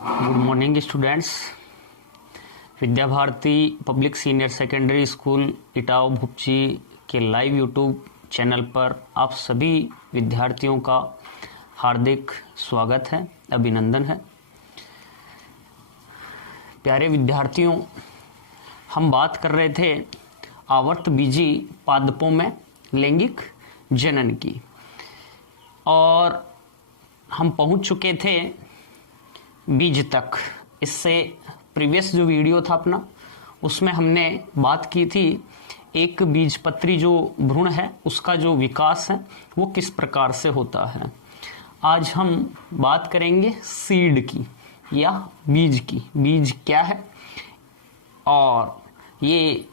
Good morning students. Vidya Bharati public senior secondary school Etawah Bhupchi के live YouTube channel पर आप सभी विद्यार्थियों का हार्दिक स्वागत है, अभिनंदन है। प्यारे विद्यार्थियों, हम बात कर रहे थे आवर्त बीजी पादपों में लैंगिक जनन की, और हम पहुंच चुके थे बीज तक। इससे प्रीवियस जो वीडियो था अपना, उसमें हमने बात की थी एक बीजपत्री जो भ्रूण है उसका जो विकास है वो किस प्रकार से होता है। आज हम बात करेंगे सीड की या बीज की। बीज क्या है और ये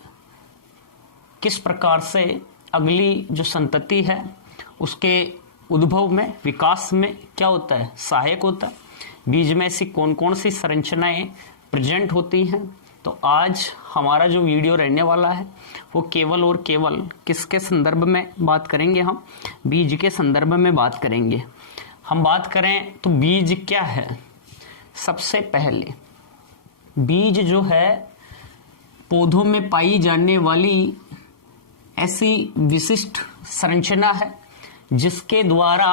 किस प्रकार से अगली जो संतति है उसके उद्भव में, विकास में क्या होता है, सहायक होता है। बीज में ऐसी कौन कौन सी संरचनाएं प्रेजेंट होती हैं। तो आज हमारा जो वीडियो रहने वाला है वो केवल और केवल किसके संदर्भ में बात करेंगे, हम बीज के संदर्भ में बात करेंगे। हम बात करें तो बीज क्या है। सबसे पहले बीज जो है पौधों में पाई जाने वाली ऐसी विशिष्ट संरचना है जिसके द्वारा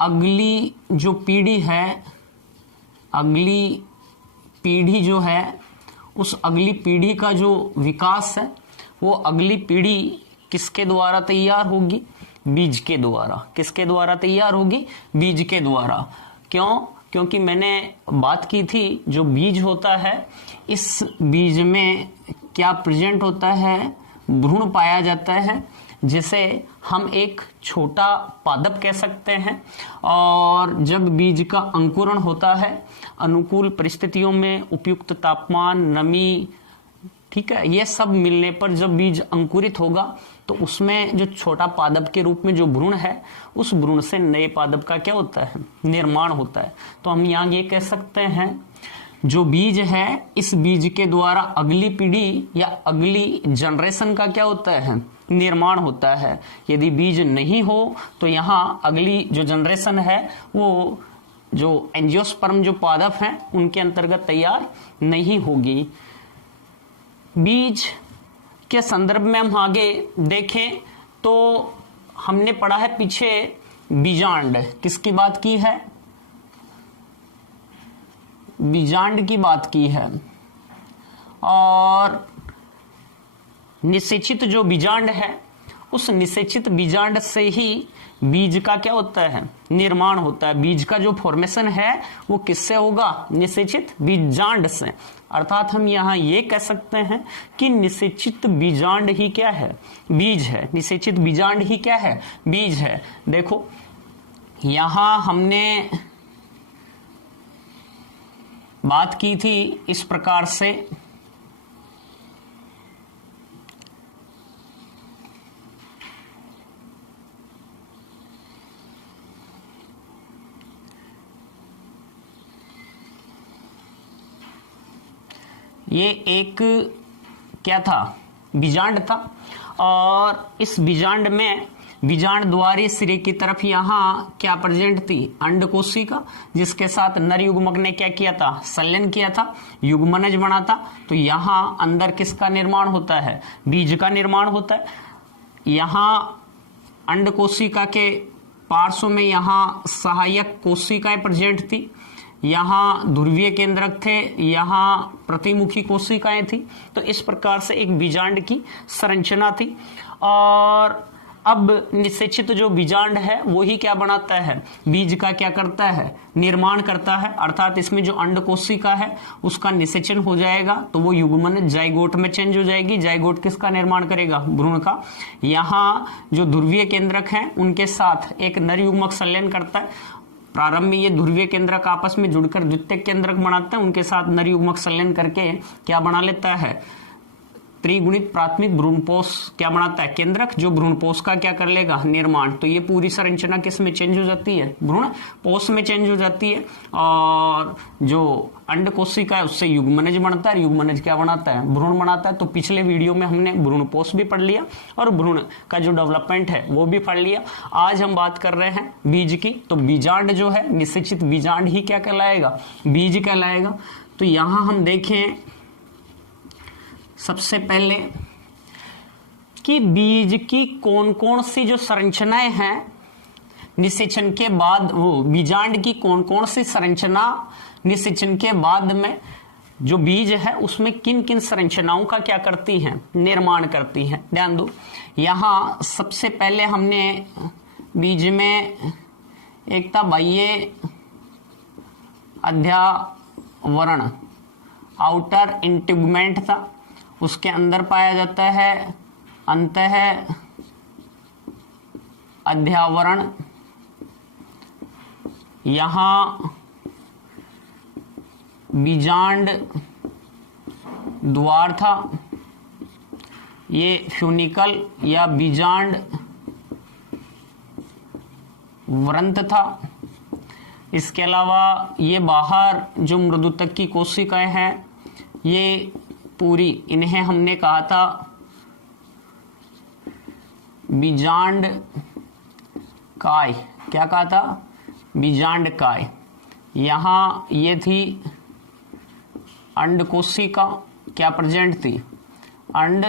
अगली जो पीढ़ी है, अगली पीढ़ी जो है, उस अगली पीढ़ी का जो विकास है वो अगली पीढ़ी किसके द्वारा तैयार होगी, बीज के द्वारा। किसके द्वारा तैयार होगी, बीज के द्वारा। क्यों? क्योंकि मैंने बात की थी जो बीज होता है, इस बीज में क्या प्रेजेंट होता है, भ्रूण पाया जाता है जिसे हम एक छोटा पादप कह सकते हैं। और जब बीज का अंकुरण होता है अनुकूल परिस्थितियों में, उपयुक्त तापमान, नमी, ठीक है, ये सब मिलने पर जब बीज अंकुरित होगा तो उसमें जो छोटा पादप के रूप में जो भ्रूण है, उस भ्रूण से नए पादप का क्या होता है, निर्माण होता है। तो हम यहाँ ये कह सकते हैं जो बीज है, इस बीज के द्वारा अगली पीढ़ी या अगली जनरेशन का क्या होता है, निर्माण होता है। यदि बीज नहीं हो तो यहाँ अगली जो जनरेशन है वो जो एंजियोस्पर्म जो पादप हैं उनके अंतर्गत तैयार नहीं होगी। बीज के संदर्भ में हम आगे देखें तो हमने पढ़ा है पीछे बीजांड। किसकी बात की है, बीजांड की बात की है। और निषेचित जो बीजांड है, उस निषेचित बीजांड से ही बीज का क्या होता है, निर्माण होता है। बीज का जो फॉर्मेशन है वो किससे होगा, निषेचित बीजांड से। अर्थात हम यहाँ ये कह सकते हैं कि निषेचित बीजांड ही क्या है, बीज है। निषेचित बीजांड ही क्या है, बीज है। देखो यहाँ हमने बात की थी इस प्रकार से, ये एक क्या था, बीजांड था। और इस बीजांड में बीजांड द्वारी सिरे की तरफ यहाँ क्या प्रेजेंट थी, अंड कोशिका, जिसके साथ नर युग्मक ने क्या किया था, संलयन किया था, युग्मनज बना था। तो यहाँ अंदर किसका निर्माण होता है, बीज का निर्माण होता है। यहाँ अंड कोशिका के पार्श्व में यहाँ सहायक कोशिकाएं प्रेजेंट थी, यहाँ ध्रुवीय केंद्रक थे, यहाँ प्रतिमुखी कोशिकाएं थी। तो इस प्रकार से एक बीजांड की संरचना थी। और अब निषेचित जो बीजांड है वो ही क्या बनाता है, बीज का क्या करता है, निर्माण करता है। अर्थात इसमें जो अंड कोशिका है उसका निषेचन हो जाएगा तो वो युग्मन जाइगोट में चेंज हो जाएगी। जाइगोट किसका निर्माण करेगा, भ्रूण का। यहाँ जो ध्रुवीय केंद्रक हैं उनके साथ एक नर युग्मक संलयन करता है। प्रारंभ में ये ध्रुवीय केंद्रक आपस में जुड़कर द्वितीयक केंद्रक बनाते हैं, उनके साथ नर युग्मक संलयन करके क्या बना लेता है, त्रिगुणित प्राथमिक भ्रूणपोष क्या बनाता है, केंद्रक, जो भ्रूणपोष का क्या कर लेगा, निर्माण। तो ये पूरी संरचना किस में चेंज हो जाती है, भ्रूणपोष में चेंज हो जाती है। और जो अंड कोशिका है उससे युग्मनज बनता है, युग्मनज क्या बनाता है, भ्रूण बनाता है। तो पिछले वीडियो में हमने भ्रूणपोष भी पढ़ लिया और भ्रूण का जो डेवलपमेंट है वो भी पढ़ लिया। आज हम बात कर रहे हैं बीज की। तो बीजांड जो है, निषेचित बीजांड ही क्या कहलाएगा, बीज कहलाएगा। तो यहां हम देखें सबसे पहले कि बीज की कौन कौन सी जो संरचनाएं हैं निषेचन के बाद, वो बीजांड की कौन कौन सी संरचना निषेचन के बाद में जो बीज है उसमें किन किन संरचनाओं का क्या करती हैं, निर्माण करती हैं। ध्यान दो, यहां सबसे पहले हमने बीज में एक था बाह्य अध्यावरण, आउटर इंटीग्यूमेंट था, उसके अंदर पाया जाता है अंतः अध्यावरण। यहां बीजांड द्वार था, ये फ्यूनिकल या बीजांड वृंत था। इसके अलावा ये बाहर जो मृदुतक की कोशिकाएं हैं, ये पूरी, इन्हें हमने कहा था बीजांड काय। क्या कहा था, बीजांड काय। यहां ये थी अंड कोशिका, क्या प्रेजेंट थी, अंड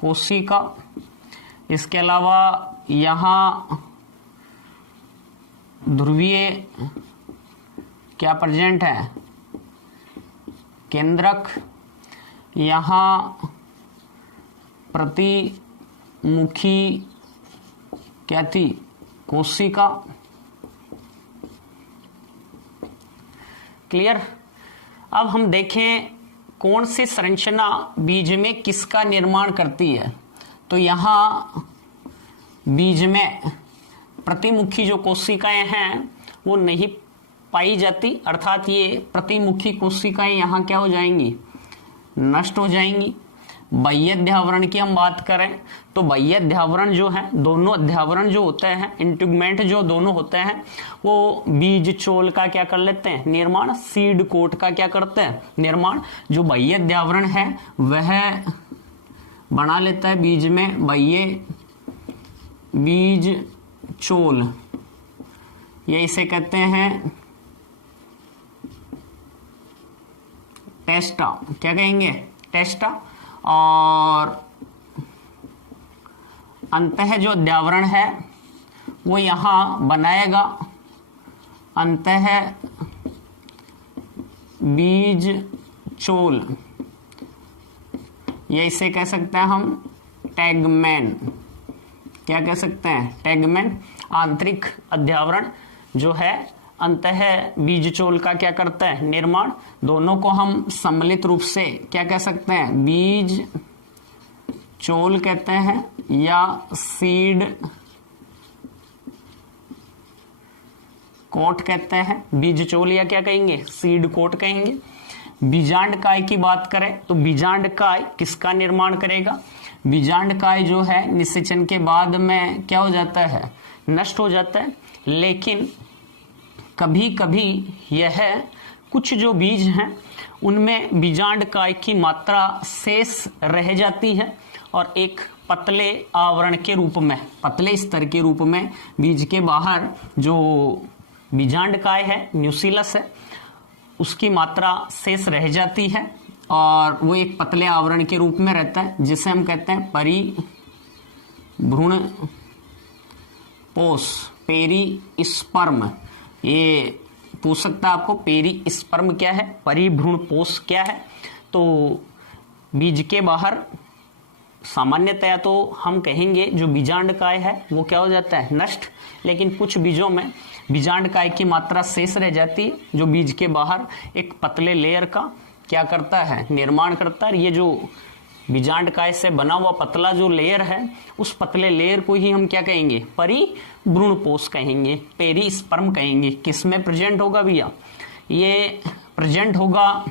कोशिका। इसके अलावा यहां ध्रुवीय क्या प्रेजेंट है, केंद्रक। यहां प्रतिमुखी क्या थी, कोशिका। क्लियर। अब हम देखें कौन सी संरचना बीज में किसका निर्माण करती है। तो यहां बीज में प्रतिमुखी जो कोशिकाएं हैं वो नहीं पाई जाती, अर्थात ये प्रतिमुखी कोशिकाएं यहां क्या हो जाएंगी, नष्ट हो जाएंगी। बाह्य अध्यावरण की हम बात करें तो बाह्य अध्यावरण जो है, दोनों अध्यावरण जो होते हैं, इंटीग्यूमेंट जो दोनों होते हैं, वो बीज चोल का क्या कर लेते हैं, निर्माण। सीड कोट का क्या करते हैं, निर्माण। जो बाह्य अध्यावरण है वह बना लेता है बीज में बाह्य बीज चोल, ये इसे कहते हैं टेस्टा। क्या कहेंगे, टेस्टा। और अंतः जो अध्यावरण है वो यहां बनाएगा अंतः बीज चोल, ये इसे कह सकते हैं हम टैगमैन। क्या कह सकते हैं, टैगमैन। आंतरिक अध्यावरण जो है अंतः बीज चोल का क्या करता है, निर्माण। दोनों को हम सम्मिलित रूप से क्या कह सकते हैं, बीज चोल कहते हैं या सीड कोट कहते हैं। बीज चोल या क्या कहेंगे, सीड कोट कहेंगे। बीजांड काय की बात करें तो बीजांड काय किसका निर्माण करेगा, बीजांड काय जो है निषेचन के बाद में क्या हो जाता है, नष्ट हो जाता है। लेकिन कभी कभी यह कुछ जो बीज हैं उनमें बीजांड काय की मात्रा शेष रह जाती है और एक पतले आवरण के रूप में, पतले स्तर के रूप में बीज के बाहर जो बीजांड काय है, न्यूसिलस है, उसकी मात्रा शेष रह जाती है और वो एक पतले आवरण के रूप में रहता है, जिसे हम कहते हैं परिभ्रूण पोष, पेरिस्पर्म। ये पूछ सकता है आपको, पेरिस्पर्म क्या है, परिभ्रूण पोष क्या है। तो बीज के बाहर सामान्यतया तो हम कहेंगे जो बीजांड काय है वो क्या हो जाता है, नष्ट। लेकिन कुछ बीजों में बीजांड काय की मात्रा शेष रह जाती है, जो बीज के बाहर एक पतले लेयर का क्या करता है, निर्माण करता है। ये जो बीजांड काय से बना हुआ पतला जो लेयर है, उस पतले लेयर को ही हम क्या कहेंगे, परिभ्रूणपोष कहेंगे, पेरिस्पर्म कहेंगे। किसमें प्रेजेंट होगा भैया, ये प्रेजेंट होगा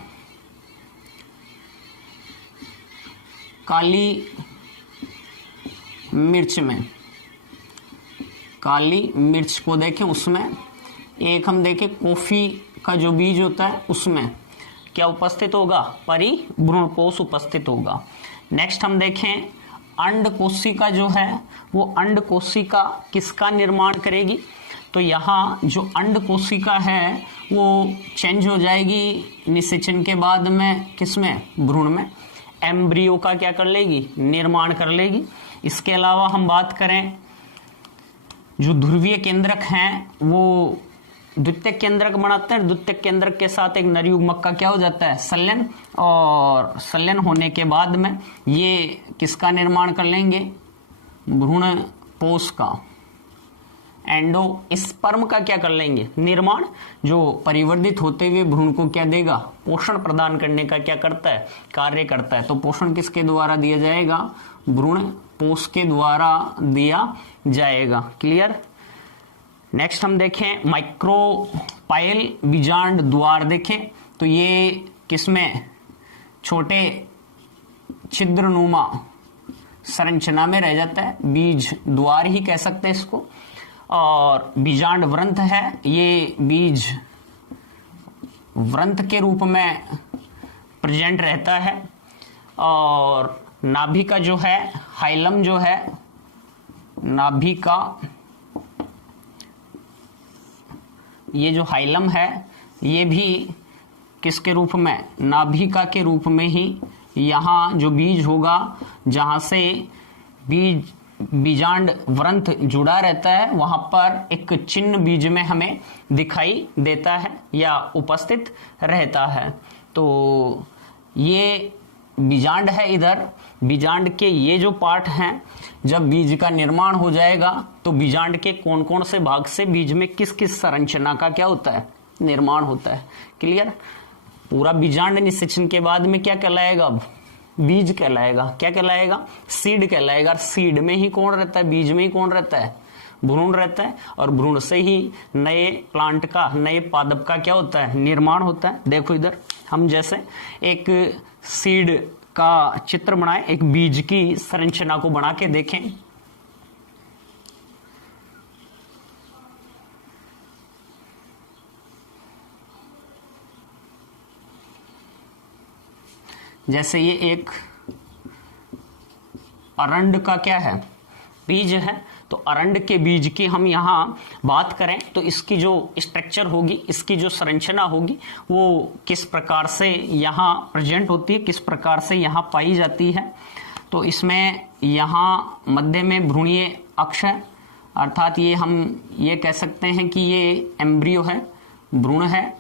काली मिर्च में, काली मिर्च को देखें उसमें, एक हम देखें कॉफी का जो बीज होता है उसमें क्या उपस्थित होगा, परिभ्रूण कोष उपस्थित होगा। नेक्स्ट हम देखें अंड कोशिका जो है वो अंड कोशिका किसका निर्माण करेगी, तो यहाँ जो अंड कोशिका है वो चेंज हो जाएगी निषेचन के बाद में किसमें, भ्रूण में, एम्ब्रियो का क्या कर लेगी, निर्माण कर लेगी। इसके अलावा हम बात करें जो ध्रुवीय केंद्रक हैं वो द्वितीयक केंद्रक बनाते हैं, द्वितीयक केंद्रक के साथ एक नर युग्मक का क्या हो जाता है, संलयन, और संलयन होने के बाद में ये किसका निर्माण कर लेंगे, भ्रूण पोष का, एंडोस्पर्म का क्या कर लेंगे, निर्माण, जो परिवर्धित होते हुए भ्रूण को क्या देगा, पोषण प्रदान करने का क्या करता है, कार्य करता है। तो पोषण किसके द्वारा दिया जाएगा, भ्रूण पोष के द्वारा दिया जाएगा। क्लियर। नेक्स्ट हम देखें माइक्रोपाइल बीजांड द्वार देखें, तो ये किसमें, छोटे छिद्रनुमा संरचना में रह जाता है, बीज द्वार ही कह सकते हैं इसको। और बीजांड व्रंत है, ये बीज व्रंत के रूप में प्रेजेंट रहता है। और नाभि का जो है हाइलम जो है, नाभि का ये जो हाइलम है ये भी किसके रूप में, नाभिका के रूप में ही यहाँ जो बीज होगा जहाँ से बीजांड व्रंत जुड़ा रहता है वहां पर एक चिन्ह बीज में हमें दिखाई देता है या उपस्थित रहता है। तो ये बीजांड है, इधर बीजांड के ये जो पार्ट हैं, जब बीज का निर्माण हो जाएगा तो बीजांड के कौन कौन से भाग से बीज में किस किस संरचना का क्या होता है, निर्माण होता है। क्लियर। पूरा बीजांड निषेचन के बाद में क्या कहलाएगा, अब बीज कहलाएगा। क्या कहलाएगा, सीड कहलाएगा। सीड में ही कौन रहता है, बीज में ही कौन रहता है, भ्रूण रहता है। और भ्रूण से ही नए प्लांट का, नए पादप का क्या होता है, निर्माण होता है। देखो इधर हम जैसे एक सीड का चित्र बनाए, एक बीज की संरचना को बना के देखें। जैसे ये एक अरंड का क्या है, बीज है। तो अरंड के बीज की हम यहाँ बात करें तो इसकी जो स्ट्रक्चर होगी, इसकी जो संरचना होगी वो किस प्रकार से यहाँ प्रेजेंट होती है, किस प्रकार से यहाँ पाई जाती है। तो इसमें यहाँ मध्य में भ्रूणीय अक्ष है, अर्थात ये हम ये कह सकते हैं कि ये एम्ब्रियो है, भ्रूण है।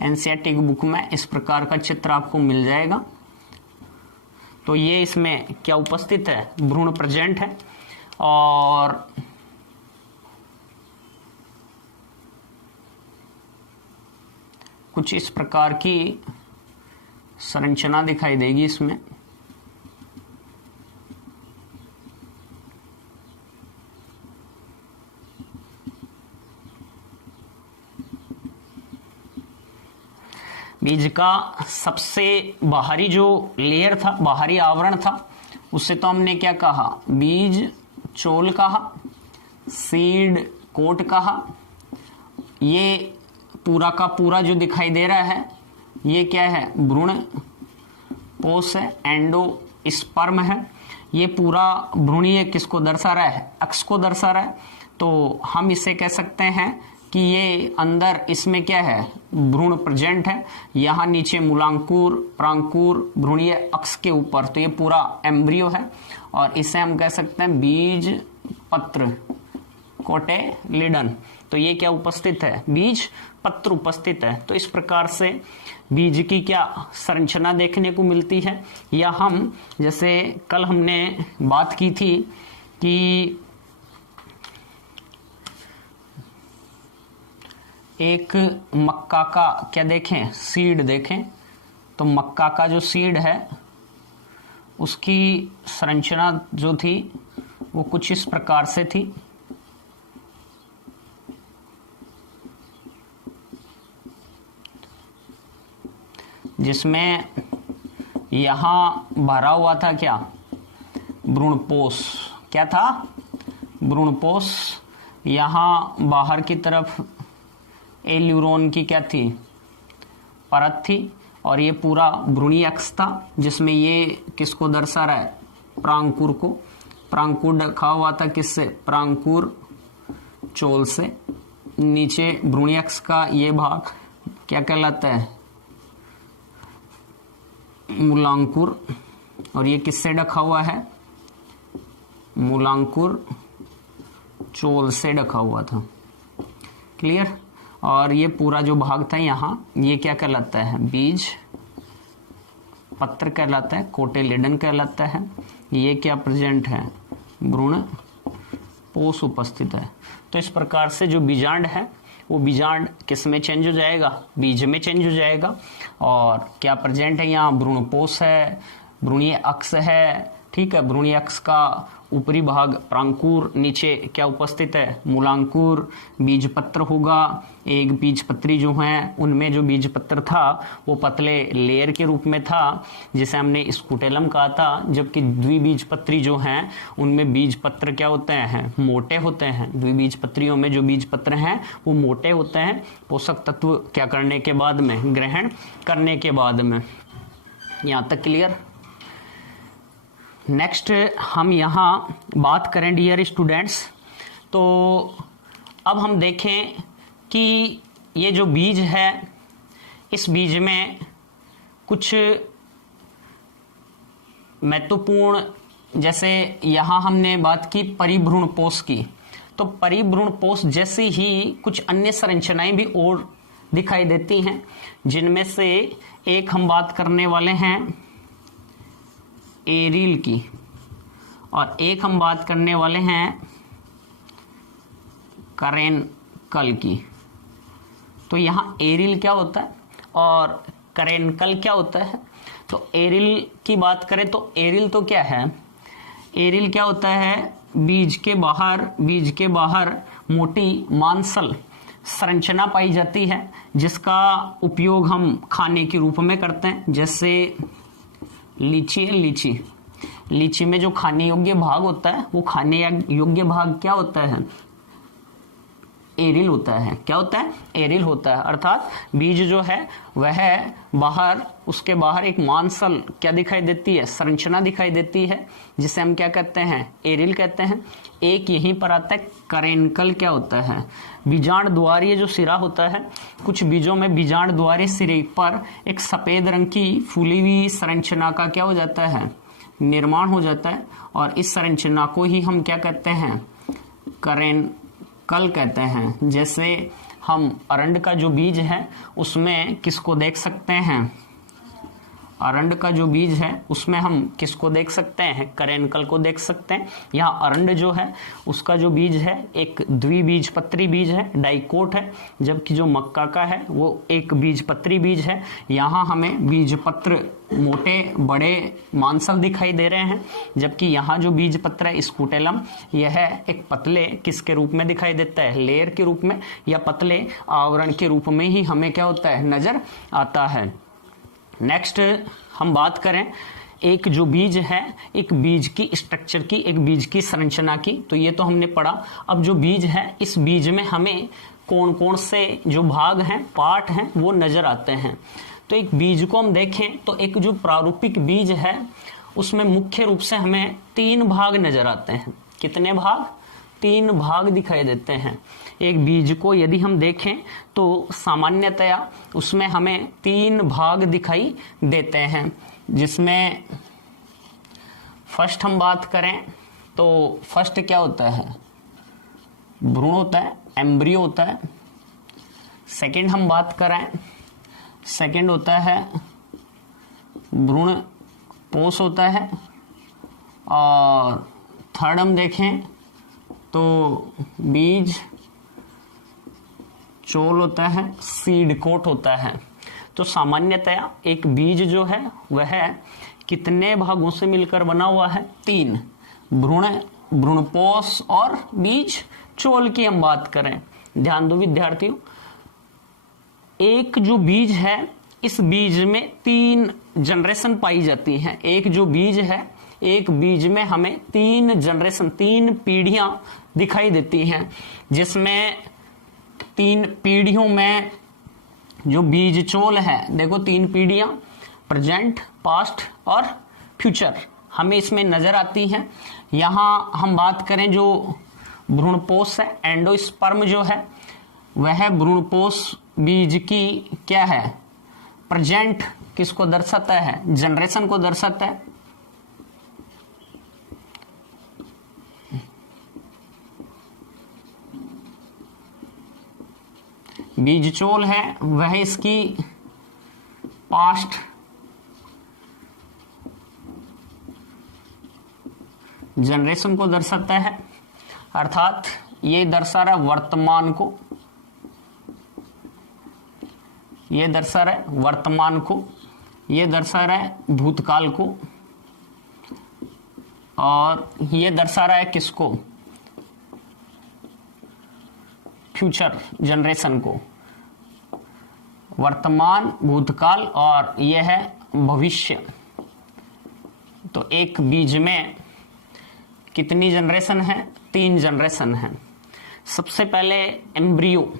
एनसीईआरटी की बुक में इस प्रकार का चित्र आपको मिल जाएगा। तो ये इसमें क्या उपस्थित है, भ्रूण प्रेजेंट है। और कुछ इस प्रकार की संरचना दिखाई देगी इसमें। बीज का सबसे बाहरी जो लेयर था, बाहरी आवरण था, उससे तो हमने क्या कहा, बीज चोल कहा, सीड कोट कहा। ये पूरा का पूरा जो दिखाई दे रहा है ये क्या है, भ्रूण पोष है, एंडोस्पर्म है। ये पूरा भ्रूणीय किसको दर्शा रहा है, अक्ष को दर्शा रहा है। तो हम इसे कह सकते हैं कि ये अंदर इसमें क्या है, भ्रूण प्रेजेंट है। यहाँ नीचे मूलांकुर, प्रांकुर, भ्रूणीय अक्ष के ऊपर तो ये पूरा एम्ब्रियो है। और इसे हम कह सकते हैं बीज पत्र, कोटेलिडन। तो ये क्या उपस्थित है, बीज पत्र उपस्थित है। तो इस प्रकार से बीज की क्या संरचना देखने को मिलती है। या हम जैसे कल हमने बात की थी कि एक मक्का का क्या देखें, सीड देखें। तो मक्का का जो सीड है उसकी संरचना जो थी वो कुछ इस प्रकार से थी। जिसमें यहां भरा हुआ था क्या, भ्रूणपोष। क्या था, भ्रूणपोष। यहां बाहर की तरफ एल्यूरोन की क्या थी, परत थी, और ये पूरा भ्रूणी अक्ष था, जिसमें ये किसको दर्शा रहा है, प्रांकुर को। प्रांकुर ढका हुआ था किससे, प्रांकुर चोल से। नीचे भ्रूणी अक्ष का ये भाग क्या कहलाता है, मूलांकुर, और ये किससे ढका हुआ है, मूलांकुर चोल से ढका हुआ था। क्लियर। और ये पूरा जो भाग था यहाँ, ये क्या कहलाता है, बीज पत्र कहलाता है, कोटिलेडन कहलाता है। ये क्या प्रेजेंट है, भ्रूण पोष उपस्थित है। तो इस प्रकार से जो बीजांड है वो बीजांड किस में चेंज हो जाएगा, बीज में चेंज हो जाएगा। और क्या प्रेजेंट है यहाँ, भ्रूणपोष है, भ्रूणीय अक्ष है, ठीक है। भ्रूणीय अक्ष का ऊपरी भाग प्रांकुर, नीचे क्या उपस्थित है, मूलांकुर। बीजपत्र होगा, एक बीजपत्री जो है उनमें जो बीजपत्र था वो पतले लेयर के रूप में था, जिसे हमने स्कूटेलम कहा था। जबकि द्विबीजपत्री जो हैं उनमें बीजपत्र क्या होते हैं, मोटे होते हैं। द्विबीजपत्रियों में जो बीजपत्र हैं वो मोटे होते हैं, पोषक तत्व क्या करने के बाद में, ग्रहण करने के बाद में। यहाँ तक क्लियर। नेक्स्ट हम यहाँ बात करें डियर स्टूडेंट्स, तो अब हम देखें कि ये जो बीज है, इस बीज में कुछ महत्वपूर्ण, जैसे यहाँ हमने बात की परिभ्रूणपोष की, तो परिभ्रूणपोष जैसी ही कुछ अन्य संरचनाएं भी और दिखाई देती हैं, जिनमें से एक हम बात करने वाले हैं एरिल की, और एक हम बात करने वाले हैं करेनकल की। तो यहाँ एरिल क्या होता है और करेनकल क्या होता है। तो एरिल की बात करें तो एरिल तो क्या है, एरिल क्या होता है, बीज के बाहर मोटी मांसल संरचना पाई जाती है, जिसका उपयोग हम खाने के रूप में करते हैं। जैसे लीची है, लीची में जो खाने योग्य भाग होता है, वो खाने योग्य भाग क्या होता है, एरिल होता है। क्या होता है, एरिल होता है। अर्थात बीज जो है वह बाहर, उसके बाहर एक मांसल क्या दिखाई देती है, संरचना दिखाई देती है, जिसे हम क्या कहते हैं, एरिल कहते हैं। एक यहीं पर आता है करेनकल, क्या होता है, बीजांड द्वारीय जो सिरा होता है। कुछ बीजों में बीजांड द्वारीय सिरे पर एक सफेद रंग की फूली हुई संरचना का क्या हो जाता है, निर्माण हो जाता है, और इस संरचना को ही हम क्या कहते हैं, करेनकल कहते हैं। जैसे हम अरंड का जो बीज है उसमें किसको देख सकते हैं, अरंड का जो बीज है उसमें हम किसको देख सकते हैं, करेनकल को देख सकते हैं। यहाँ अरंड जो है उसका जो बीज है एक द्विबीजपत्री बीज है, डाइकोट है, जबकि जो मक्का का है वो एक बीजपत्री बीज है। यहाँ हमें बीजपत्र मोटे बड़े मांसल दिखाई दे रहे हैं, जबकि यहाँ जो बीजपत्र है स्कूटेलम, यह एक पतले किसके रूप में दिखाई देता है, लेयर के रूप में या पतले आवरण के रूप में ही हमें क्या होता है, नजर आता है। नेक्स्ट हम बात करें एक जो बीज है, एक बीज की स्ट्रक्चर की, एक बीज की संरचना की, तो ये तो हमने पढ़ा। अब जो बीज है, इस बीज में हमें कौन कौन से जो भाग हैं, पार्ट हैं, वो नजर आते हैं। तो एक बीज को हम देखें तो एक जो प्रारूपिक बीज है उसमें मुख्य रूप से हमें 3 भाग नजर आते हैं। कितने भाग, 3 भाग दिखाई देते हैं। एक बीज को यदि हम देखें तो सामान्यतया उसमें हमें 3 भाग दिखाई देते हैं, जिसमें फर्स्ट हम बात करें तो फर्स्ट क्या होता है, भ्रूण होता है, एम्ब्रियो होता है। सेकंड हम बात करें, सेकंड होता है भ्रूण पोष होता है, और थर्ड हम देखें तो बीज चोल होता है, सीड कोट होता है। तो सामान्यतया एक बीज जो है वह कितने भागों से मिलकर बना हुआ है, 3, भ्रूणपोष और बीज चोल की हम बात करें। ध्यान दो विद्यार्थियों, एक जो बीज है इस बीज में 3 जनरेशन पाई जाती हैं। एक जो बीज है, एक बीज में हमें 3 जनरेशन, 3 पीढ़ियां दिखाई देती हैं, जिसमें 3 पीढ़ियों में जो बीज चोल है, देखो 3 पीढ़ियां, प्रेजेंट, पास्ट और फ्यूचर हमें इसमें नजर आती हैं। यहां हम बात करें जो भ्रूणपोष है, एंडोस्पर्म जो है वह भ्रूणपोष बीज की क्या है, प्रेजेंट किसको दर्शाता है, जनरेशन को दर्शाता है। बीजचोल है वह इसकी पास्ट जनरेशन को दर्शाता है, अर्थात ये दर्शा रहा है वर्तमान को, ये दर्शा रहा है वर्तमान को, ये दर्शा रहा है भूतकाल को, और ये दर्शा रहा है किसको, फ्यूचर जनरेशन को। वर्तमान, भूतकाल और यह है भविष्य। तो एक बीज में कितनी जनरेशन है, 3 जनरेशन है। सबसे पहले एम्ब्रियो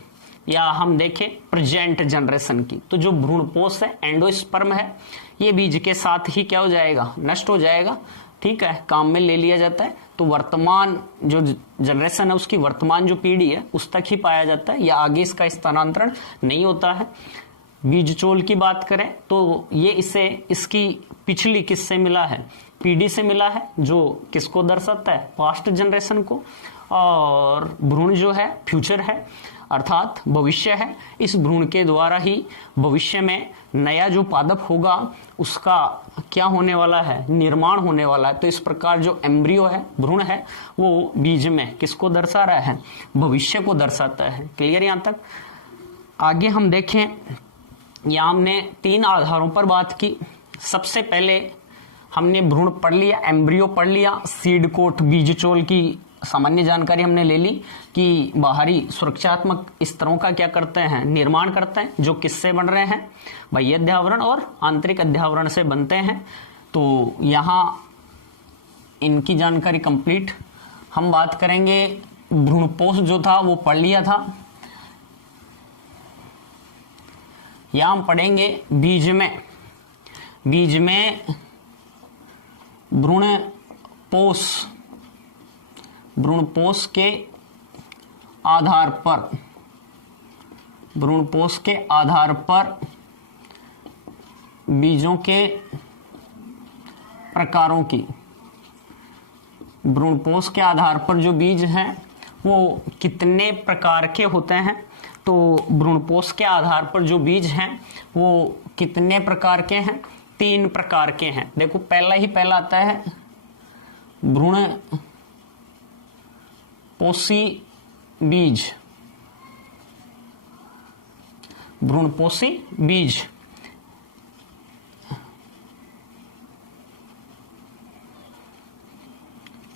या हम देखें प्रेजेंट जनरेशन की, तो जो भ्रूणपोष है, एंडोस्पर्म है, ये बीज के साथ ही क्या हो जाएगा, नष्ट हो जाएगा, ठीक है, काम में ले लिया जाता है। तो वर्तमान जो जनरेशन है उसकी वर्तमान जो पीढ़ी है उस तक ही पाया जाता है, या आगे इसका स्थानांतरण नहीं होता है। बीजचोल की बात करें तो ये इसे इसकी पिछली किससे मिला है, पीढ़ी से मिला है, जो किसको दर्शाता है, पास्ट जनरेशन को। और भ्रूण जो है फ्यूचर है, अर्थात भविष्य है। इस भ्रूण के द्वारा ही भविष्य में नया जो पादप होगा उसका क्या होने वाला है, निर्माण होने वाला है। तो इस प्रकार जो एम्ब्रियो है, भ्रूण है, वो बीज में किसको दर्शा रहा है, भविष्य को दर्शाता है। क्लियर यहां तक? आगे हम देखें, यहां हमने 3 आधारों पर बात की। सबसे पहले हमने भ्रूण पढ़ लिया, एम्ब्रियो पढ़ लिया, सीड कोट बीजचोल की सामान्य जानकारी हमने ले ली कि बाहरी सुरक्षात्मक स्तरों का क्या करते हैं, निर्माण करते हैं, जो किससे बन रहे हैं, बाह्य अध्यावरण और आंतरिक अध्यावरण से बनते हैं। तो यहां इनकी जानकारी कंप्लीट। हम बात करेंगे भ्रूणपोष जो था वो पढ़ लिया था। यहां हम पढ़ेंगे बीज में भ्रूणपोष के आधार पर बीजों के प्रकारों की, भ्रूणपोष के आधार पर जो बीज हैं वो कितने प्रकार के होते हैं। तो भ्रूणपोष के आधार पर जो बीज हैं वो कितने प्रकार के हैं, 3 प्रकार के हैं। देखो पहला आता है भ्रूणपोषी बीज,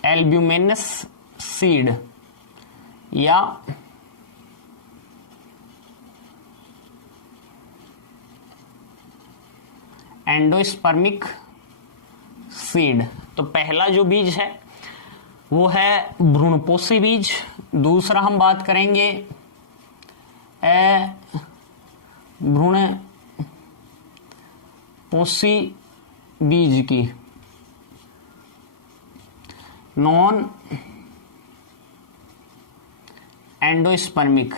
एल्ब्यूमिनस सीड या एंडोस्पर्मिक सीड। तो पहला जो बीज है वो है भ्रूणपोषी बीज। दूसरा हम बात करेंगे भ्रूणपोषी बीज की, non endospermic,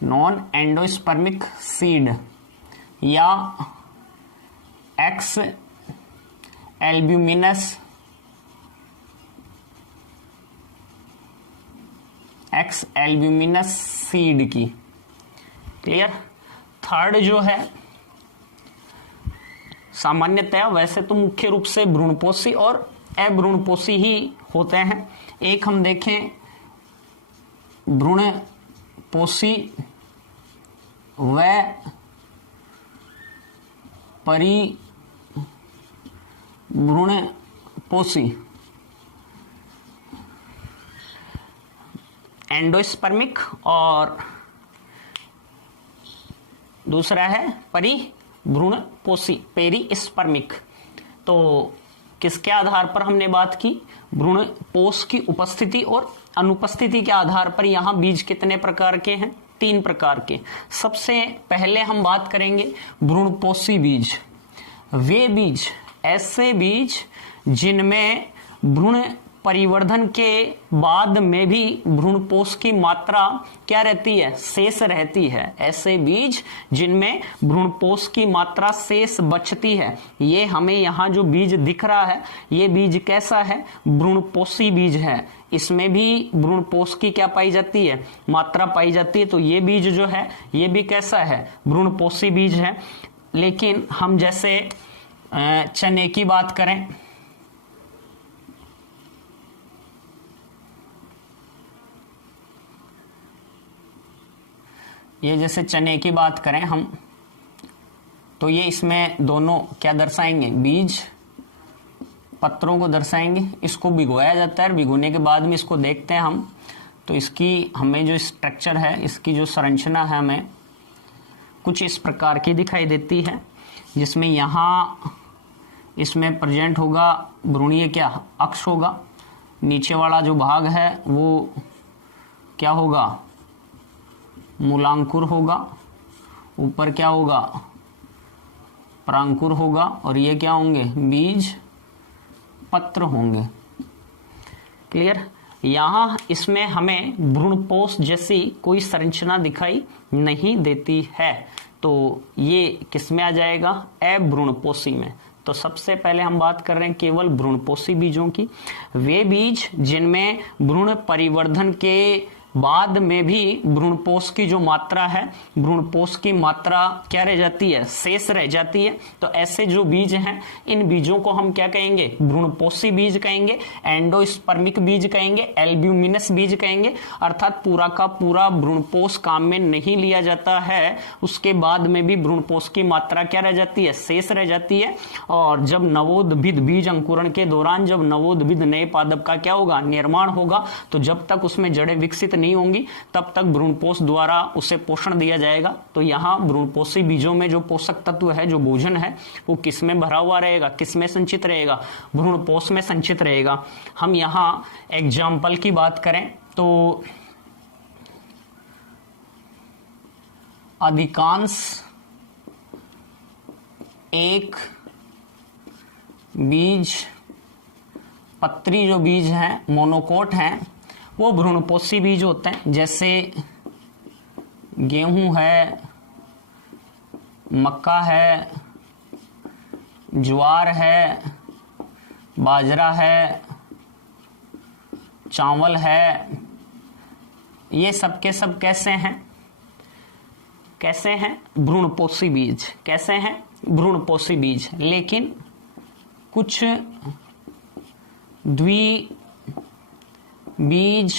non endospermic seed या एक्स एल्ब्यूमिनस सीड की। क्लियर? थर्ड जो है, सामान्यतया वैसे तो मुख्य रूप से भ्रूणपोषी और अभ्रूणपोषी ही होते हैं। एक हम देखें भ्रूणपोषी व परिभ्रूणपोषी। एंडोस्पर्मिक और दूसरा है परिभ्रूणपोषी पेरिस्पर्मिक। तो किसके आधार पर हमने बात की? भ्रूणपोष की उपस्थिति और अनुपस्थिति के आधार पर यहां बीज कितने प्रकार के हैं? 3 प्रकार के। सबसे पहले हम बात करेंगे भ्रूणपोषी बीज। वे बीज, ऐसे बीज जिनमें भ्रूण परिवर्धन के बाद में भी भ्रूणपोष की मात्रा क्या रहती है? शेष रहती है। ऐसे बीज जिनमें भ्रूणपोष की मात्रा शेष बचती है, ये हमें यहाँ जो बीज दिख रहा है, ये बीज कैसा है? भ्रूणपोषी बीज है। इसमें भी भ्रूणपोष की क्या पाई जाती है? मात्रा पाई जाती है। तो ये बीज जो है, ये भी कैसा है? भ्रूणपोषी बीज है। लेकिन हम जैसे चने की बात करें, ये जैसे चने की बात करें हम, तो ये इसमें दोनों क्या दर्शाएंगे? बीज पत्रों को दर्शाएंगे। इसको भिगोया जाता है, भिगोने के बाद में इसको देखते हैं हम, तो इसकी हमें जो स्ट्रक्चर है, इसकी जो संरचना है, हमें कुछ इस प्रकार की दिखाई देती है, जिसमें यहाँ इसमें प्रेजेंट होगा भ्रूणीय क्या अक्ष होगा, नीचे वाला जो भाग है वो क्या होगा? मूलांकुर होगा, ऊपर क्या होगा? परांकुर होगा, और ये क्या होंगे? बीज पत्र होंगे। क्लियर? यहाँ इसमें हमें भ्रूणपोष जैसी कोई संरचना दिखाई नहीं देती है। तो ये किस में आ जाएगा? अभ्रूणपोषी में। तो सबसे पहले हम बात कर रहे हैं केवल भ्रूणपोषी बीजों की। वे बीज जिनमें भ्रूण परिवर्धन के बाद में भी भ्रूणपोष की जो मात्रा है, भ्रूणपोष की मात्रा क्या रह जाती है? शेष रह जाती है। तो ऐसे जो बीज हैं, इन बीजों को हम क्या कहेंगे? भ्रूणपोषी बीज कहेंगे, एंडोस्पर्मिक बीज कहेंगे, एल्ब्यूमिनस बीज कहेंगे। अर्थात पूरा का पूरा भ्रूणपोष काम में नहीं लिया जाता है, उसके बाद में भी भ्रूणपोष की मात्रा क्या रह जाती है? शेष रह जाती है। और जब नवोद्भिद बीज अंकुरण के दौरान जब नवोद्भिद नए पादप का क्या होगा? निर्माण होगा, तो जब तक उसमें जड़ें विकसित नहीं होंगी तब तक भ्रूणपोष द्वारा उसे पोषण दिया जाएगा। तो यहाँ भ्रूणपोषी बीजों में जो पोषक तत्व है, जो भोजन है, वो किस में भरा हुआ रहेगा? किस में संचित रहेगा? भ्रूणपोष में संचित रहेगा। हम यहाँ एग्जाम्पल की बात करें तो अधिकांश एक बीज पत्री जो बीज हैं, मोनोकोट हैं, वो भ्रूणपोषी बीज होते हैं। जैसे गेहूं है, मक्का है, ज्वार है, बाजरा है, चावल है, ये सब के सब कैसे हैं? कैसे हैं? भ्रूणपोषी बीज। कैसे हैं? भ्रूणपोषी बीज। लेकिन कुछ बीज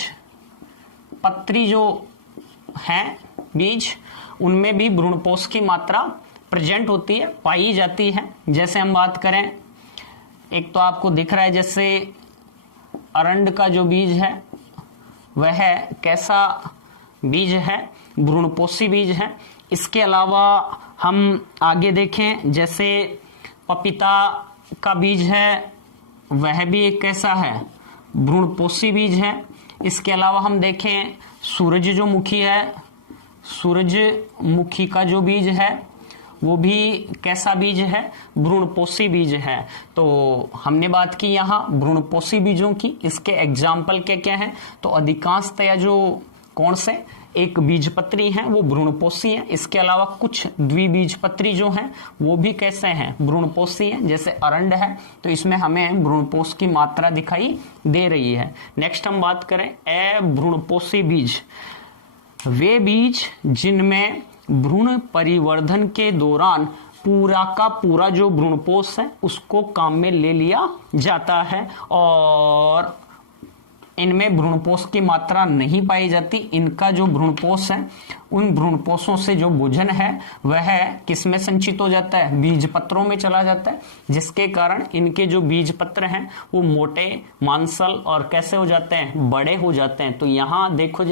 पत्री जो हैं बीज, उनमें भी भ्रूणपोष की मात्रा प्रेजेंट होती है, पाई जाती है। जैसे हम बात करें, एक तो आपको दिख रहा है जैसे अरंड का जो बीज है वह कैसा बीज है? भ्रूणपोषी बीज है। इसके अलावा हम आगे देखें, जैसे पपीता का बीज है, वह भी एक कैसा है? भ्रूणपोषी बीज है। इसके अलावा हम देखें सूरजमुखी है, सूरजमुखी का जो बीज है वो भी कैसा बीज है? भ्रूणपोषी बीज है। तो हमने बात की यहाँ भ्रूणपोषी बीजों की। इसके एग्जाम्पल क्या क्या हैं? तो अधिकांशतया जो कौन से एक बीजपत्री हैं वो भ्रूणपोषी हैं। इसके अलावा कुछ द्विबीजपत्री जो हैं वो भी कैसे हैं? भ्रूणपोषी हैं। जैसे अरंड है तो इसमें हमें भ्रूणपोष की मात्रा दिखाई दे रही है। नेक्स्ट हम बात करें अभ्रूणपोषी बीज। वे बीज जिनमें भ्रूण परिवर्धन के दौरान पूरा का पूरा जो भ्रूणपोष है उसको काम में ले लिया जाता है और इनमें भ्रूणपोष की मात्रा नहीं पाई जाती। इनका जो भ्रूणपोष है, उन भ्रूणपोषों से जो भोजन है वह किसमें संचित हो जाता है, बीज पत्रों में चला जाता है, जिसके कारण इनके जो बीज पत्र हैं वो मोटे, मांसल और कैसे हो जाते हैं, बड़े हो जाते हैं। तो यहाँ देखो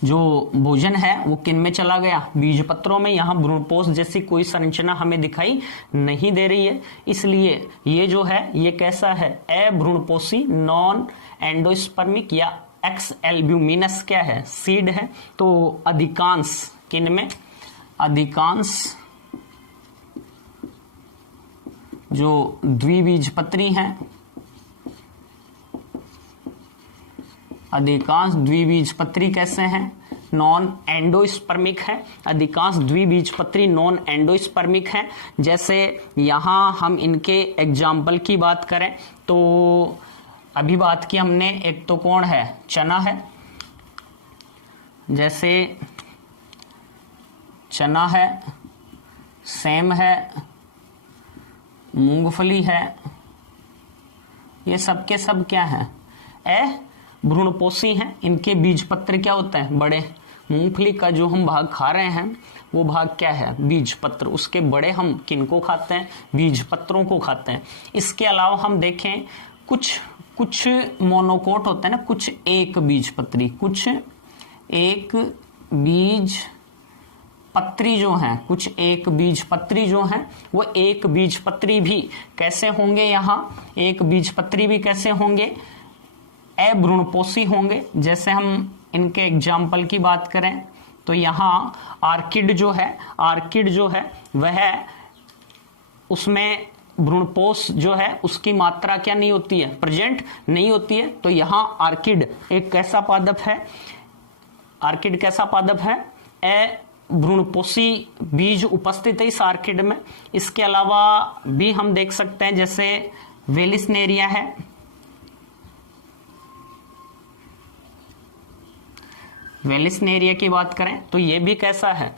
जो भोजन है वो किन में चला गया, बीज पत्रों में। यहाँ भ्रूणपोष जैसी कोई संरचना हमें दिखाई नहीं दे रही है, इसलिए ये जो है ये कैसा है, अभ्रूणपोषी, नॉन एंडोस्पर्मिक या एक्स एल्ब्यूमिनस क्या है, सीड है। तो अधिकांश किन में, अधिकांश जो द्विबीजपत्री हैं, अधिकांश द्विबीजपत्री कैसे हैं, नॉन एंडोस्पर्मिक है। अधिकांश द्विबीजपत्री नॉन एंडोस्पर्मिक है। जैसे यहां हम इनके एग्जाम्पल की बात करें तो अभी बात की हमने, एक तो कौन है, चना है, जैसे चना है, सेम है, मूंगफली है, ये सब के सब क्या है, भ्रूणपोषी हैं। इनके बीज पत्र क्या होता है, बड़े। मूंगफली का जो हम भाग खा रहे हैं वो भाग क्या है, बीज पत्र। उसके बड़े हम किनको खाते हैं, बीज पत्रों को खाते हैं। इसके अलावा हम देखें कुछ मोनोकोट होते हैं ना, कुछ एक बीज पत्री, कुछ एक बीज पत्री जो हैं, कुछ एक बीज पत्री जो हैं वो एक बीज पत्री भी कैसे होंगे, यहाँ एक बीज पत्री भी कैसे होंगे, अभ्रूणपोषी होंगे। जैसे हम इनके एग्जाम्पल की बात करें तो यहाँ आर्किड जो है वह, उसमें भ्रूणपोष जो है उसकी मात्रा क्या नहीं होती है, प्रेजेंट नहीं होती है। तो यहाँ आर्किड एक कैसा पादप है, आर्किड कैसा पादप है, भ्रूणपोषी बीज उपस्थित है इस आर्किड में। इसके अलावा भी हम देख सकते हैं जैसे वेलिस्नेरिया है, वेलिस्नेरिया की बात करें तो ये भी कैसा है,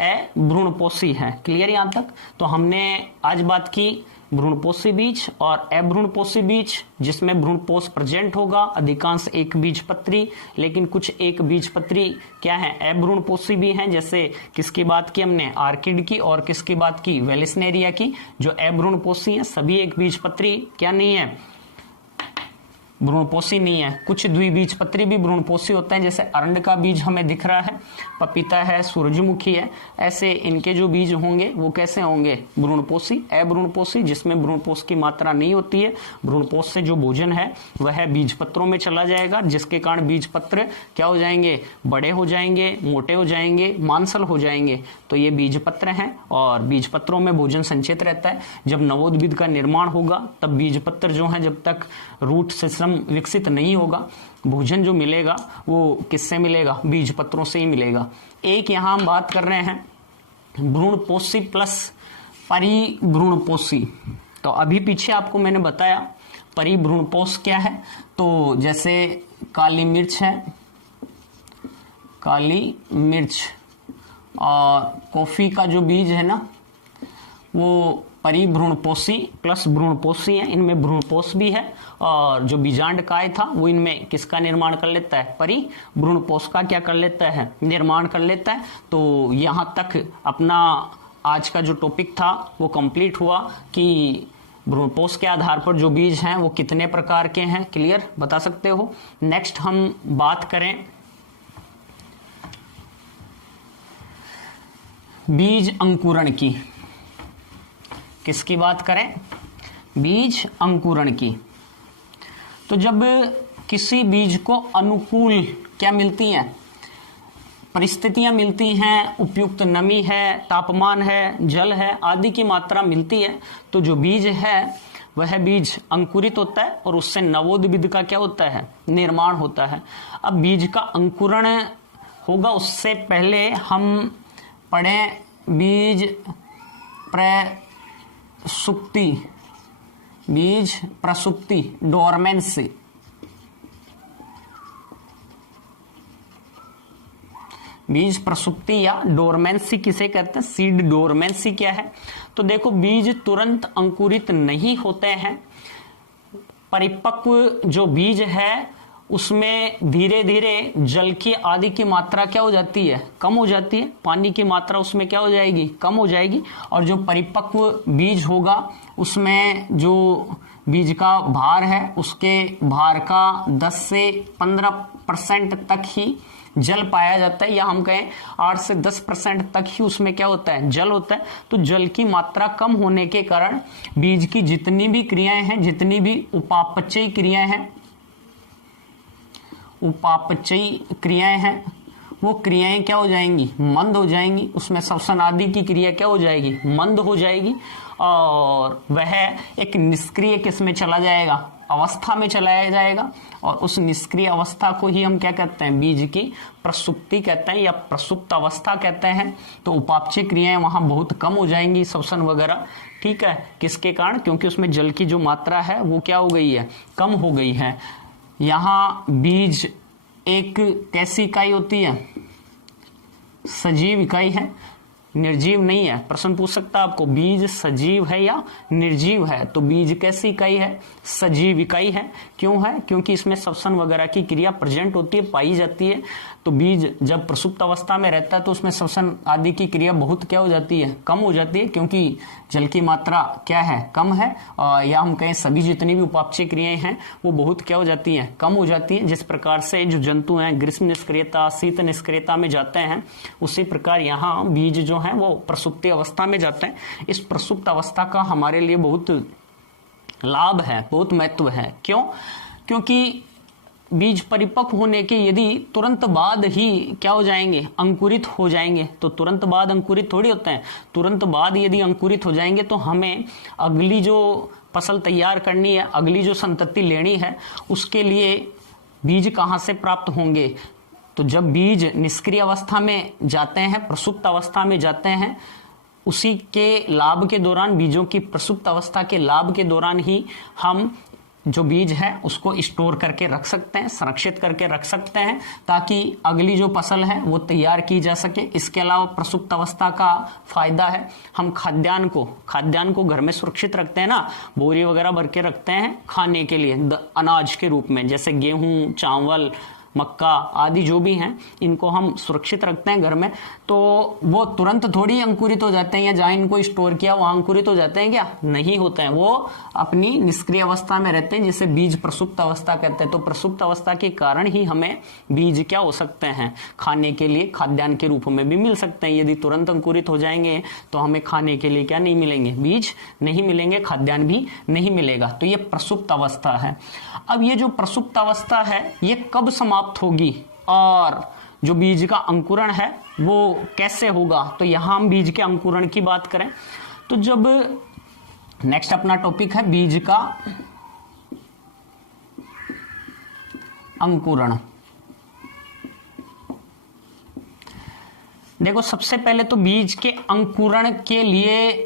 अभ्रूणपोषी है। क्लियर यहां तक। तो हमने आज बात की भ्रूणपोषी बीज और अभ्रूणपोषी बीज, जिसमें भ्रूणपोष प्रेजेंट होगा, अधिकांश एक बीजपत्री, लेकिन कुछ एक बीजपत्री क्या है, अभ्रूणपोषी भी हैं। जैसे किसकी बात की हमने, आर्किड की, और किसकी बात की, वेलिस्नेरिया की। जो अभ्रूणपोषी है सभी एक बीजपत्री क्या नहीं है, भ्रूणपोषी नहीं है। कुछ द्विबीजपत्री भी भ्रूणपोषी होते हैं, जैसे अरंड का बीज हमें दिख रहा है, पपीता है, सूरजमुखी है। ऐसे इनके जो बीज होंगे वो कैसे होंगे, भ्रूणपोषी, अभ्रूणपोषी, जिसमें भ्रूणपोष की मात्रा नहीं होती है। भ्रूणपोष से जो भोजन है वह बीजपत्रों में चला जाएगा, जिसके कारण बीजपत्र क्या हो जाएंगे, बड़े हो जाएंगे, मोटे हो जाएंगे, मांसल हो जाएंगे। तो ये बीजपत्र हैं और बीजपत्रों में भोजन संचित रहता है। जब नवोद्भिद का निर्माण होगा तब बीजपत्र जो है, जब तक रूट सिस्टम विकसित नहीं होगा, भोजन जो मिलेगा वो किससे मिलेगा, बीज पत्रों से ही मिलेगा। एक यहां हम बात कर रहे हैं भ्रूणपोषी प्लस परिभ्रूणपोषी। तो अभी पीछे आपको मैंने बताया परिभ्रूणपोष क्या है। तो जैसे काली मिर्च है, काली मिर्च, और कॉफी का जो बीज है ना वो परिभ्रूणपोषी प्लस भ्रूणपोषी है। इनमें भ्रूणपोष भी है, और जो बीजांड काय था वो इनमें किसका निर्माण कर लेता है, परिभ्रूणपोष का क्या कर लेता है, निर्माण कर लेता है। तो यहां तक अपना आज का जो टॉपिक था वो कंप्लीट हुआ कि भ्रूणपोष के आधार पर जो बीज हैं वो कितने प्रकार के हैं। क्लियर, बता सकते हो। नेक्स्ट हम बात करें बीज अंकुरण की। किसकी बात करें, बीज अंकुरण की। तो जब किसी बीज को अनुकूल क्या मिलती हैं, परिस्थितियां मिलती हैं, उपयुक्त नमी है, तापमान है, जल है आदि की मात्रा मिलती है, तो जो बीज है वह बीज अंकुरित होता है और उससे नवोद्भिद का क्या होता है, निर्माण होता है। अब बीज का अंकुरण होगा उससे पहले हम पढ़ें बीज प्रसुप्ति, बीज प्रसुप्ति, डोरमेंसी। बीज प्रसुप्ति या डोरमेंसी किसे कहते हैं, सीड डोरमेंसी क्या है। तो देखो बीज तुरंत अंकुरित नहीं होते हैं, परिपक्व जो बीज है उसमें धीरे धीरे जल की आदि की मात्रा क्या हो जाती है, कम हो जाती है, पानी की मात्रा उसमें क्या हो जाएगी, कम हो जाएगी। और जो परिपक्व बीज होगा उसमें जो बीज का भार है उसके भार का 10 से 15% तक ही जल पाया जाता है, या हम कहें 8 से 10% तक ही उसमें क्या होता है, जल होता है। तो जल की मात्रा कम होने के कारण बीज की जितनी भी क्रियाएं हैं, जितनी भी उपापचयी क्रियाएं हैं, उपापचयी क्रियाएं हैं, वो क्रियाएं क्या हो जाएंगी, मंद हो जाएंगी। उसमें श्वसन आदि की क्रिया क्या हो जाएगी, मंद हो जाएगी, और वह एक निष्क्रिय किस्म चला जाएगा, अवस्था में चलाया जाएगा। और उस निष्क्रिय अवस्था को ही हम क्या कहते हैं, बीज की प्रसुप्ति कहते हैं या प्रसुप्त अवस्था कहते हैं। तो उपापचय क्रियाएं वहां बहुत कम हो जाएंगी, श्वसन वगैरह, ठीक है। किसके कारण, क्योंकि उसमें जल की जो मात्रा है वो क्या हो गई है, कम हो गई है। यहाँ बीज एक कैसी इकाई होती है, सजीव इकाई है, निर्जीव नहीं है। प्रश्न पूछ सकता है आपको, बीज सजीव है या निर्जीव है, तो बीज कैसी इकाई है, सजीव इकाई है। क्यों है, क्योंकि इसमें श्वसन वगैरह की क्रिया प्रेजेंट होती है, पाई जाती है। तो बीज जब प्रसुप्त अवस्था में रहता है तो उसमें श्वसन आदि की क्रिया बहुत क्या हो जाती है, कम हो जाती है, क्योंकि जल की मात्रा क्या है, कम है। या हम कहें सभी जितनी भी उपापचय क्रियाएं हैं वो बहुत क्या हो जाती हैं, कम हो जाती हैं। जिस प्रकार से जो जंतु हैं ग्रीष्म निष्क्रियता, शीत निष्क्रियता में जाते हैं, उसी प्रकार यहाँ बीज जो है वो प्रसुप्ति अवस्था में जाते हैं। इस प्रसुप्त अवस्था का हमारे लिए बहुत लाभ है, बहुत महत्व है। क्यों, क्योंकि बीज परिपक्व होने के यदि तुरंत बाद ही क्या हो जाएंगे, अंकुरित हो जाएंगे, तो तुरंत बाद अंकुरित थोड़ी होते हैं। तुरंत बाद यदि अंकुरित हो जाएंगे तो हमें अगली जो फसल तैयार करनी है, अगली जो संतति लेनी है, उसके लिए बीज कहाँ से प्राप्त होंगे। तो जब बीज निष्क्रिय अवस्था में जाते हैं, प्रसुप्त अवस्था में जाते हैं, उसी के लाभ के दौरान, बीजों की प्रसुप्त अवस्था के लाभ के दौरान ही हम जो बीज है उसको स्टोर करके रख सकते हैं, संरक्षित करके रख सकते हैं, ताकि अगली जो फसल है वो तैयार की जा सके। इसके अलावा प्रसुप्त अवस्था का फायदा है, हम खाद्यान्न को घर में सुरक्षित रखते हैं ना, बोरी वगैरह भर के रखते हैं खाने के लिए, अनाज के रूप में, जैसे गेहूं, चावल, मक्का आदि जो भी हैं, इनको हम सुरक्षित रखते हैं घर में। तो वो तुरंत थोड़ी अंकुरित हो जाते हैं, या जहां इनको स्टोर किया वहां अंकुरित हो जाते हैं, क्या नहीं होते हैं। वो अपनी निष्क्रिय अवस्था में रहते हैं, जिसे बीज प्रसुप्त अवस्था कहते हैं। तो प्रसुप्त अवस्था के कारण ही हमें बीज क्या हो सकते हैं, खाने के लिए खाद्यान्न के रूप में भी मिल सकते हैं। यदि तुरंत अंकुरित हो जाएंगे तो हमें खाने के लिए क्या नहीं मिलेंगे, बीज नहीं मिलेंगे, खाद्यान्न भी नहीं मिलेगा। तो ये प्रसुप्त अवस्था है। अब ये जो प्रसुप्त अवस्था है ये कब समाप्त होगी, और जो बीज का अंकुरण है वो कैसे होगा। तो यहां हम बीज के अंकुरण की बात करें तो जब नेक्स्ट अपना टॉपिक है बीज का अंकुरण। देखो, सबसे पहले तो बीज के अंकुरण के लिए